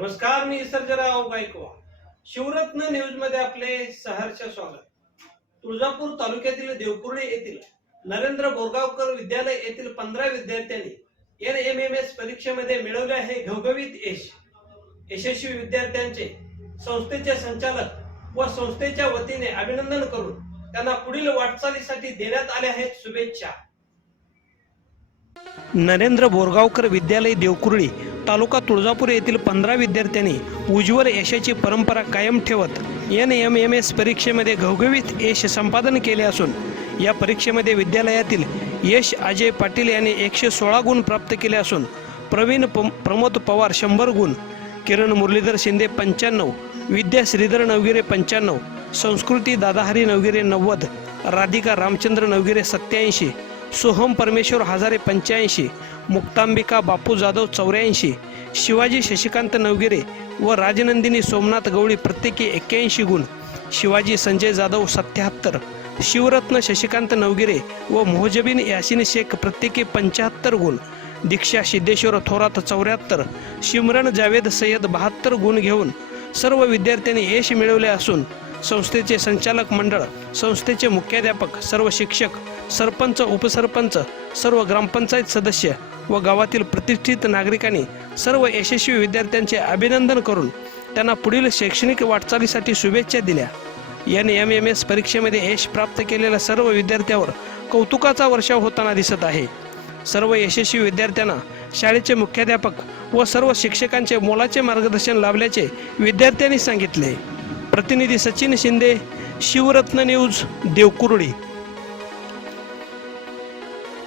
नमस्कार मी सर्जराव गायकवाड. शिवरत्न न्यूजमध्ये आपले सहर्ष स्वागत. तुळजापूर तालुक्यातील देवकुर्णी येथील नरेंद्र बोरगावकर विद्यालय येथील पंधरा विद्यार्थ्यांनी एन एम एम एस परीक्षेमध्ये मिळवले आहे घवघवीत यश. यशस्वी विद्यार्थ्यांचे संस्थेचे संचालक व संस्थेच्या वतीने अभिनंदन करून त्यांना पुढील वाटचालीसाठी देण्यात आल्या आहेत शुभेच्छा. नरेंद्र बोरगावकर विद्यालय देवकुर्णी तालुका तुळजापूर येथील पंधरा विद्यार्थ्यांनी उज्ज्वल यशाची परंपरा कायम ठेवत एन एम एम एस परीक्षेमध्ये घवघवीत यश संपादन केले असून या परीक्षेमध्ये विद्यालयातील यश अजय पाटील यांनी एकशे सोळा गुण प्राप्त केले असून प्रवीण प प्रमोद पवार शंभर गुण किरण मुरलीधर शिंदे पंच्याण्णव विद्या श्रीधर नवगिरे पंच्याण्णव संस्कृती दादाहरी नवगिरे नव्वद राधिका रामचंद्र नवगिरे सत्याऐंशी सोहम परमेश्वर हजारे पंच्याऐंशी मुक्तांबिका बापू जाधव चौऱ्याऐंशी शिवाजी शशिकांत नवगिरे व राजनंदिनी सोमनाथ गवळी प्रत्येकी एक्क्याऐंशी गुण शिवाजी संजय जाधव सत्याहत्तर शिवरत्न शशिकांत नवगिरे व मोहजबीन यासिन शेख प्रत्येकी पंच्याहत्तर गुण दीक्षा सिद्धेश्वर थोरात चौऱ्याहत्तर शिमरन जावेद सय्यद बहात्तर गुण घेऊन सर्व विद्यार्थ्यांनी यश मिळवले असून संस्थेचे संचालक मंडळ संस्थेचे मुख्याध्यापक सर्व शिक्षक सरपंच उपसरपंच सर्व ग्रामपंचायत सदस्य व गावातील प्रतिष्ठित नागरिकांनी सर्व यशस्वी विद्यार्थ्यांचे अभिनंदन करून त्यांना पुढील शैक्षणिक वाटचालीसाठी शुभेच्छा दिल्या. एन एम एम एस परीक्षेमध्ये यश प्राप्त केलेल्या सर्व विद्यार्थ्यावर कौतुकाचा वर्षाव होताना दिसत आहे. सर्व यशस्वी विद्यार्थ्यांना शाळेचे मुख्याध्यापक व सर्व शिक्षकांचे मोलाचे मार्गदर्शन लाभल्याचे विद्यार्थ्यांनी सांगितले. प्रतिनिधी सचिन शिंदे शिवरत्न न्यूज देवकुर्डी.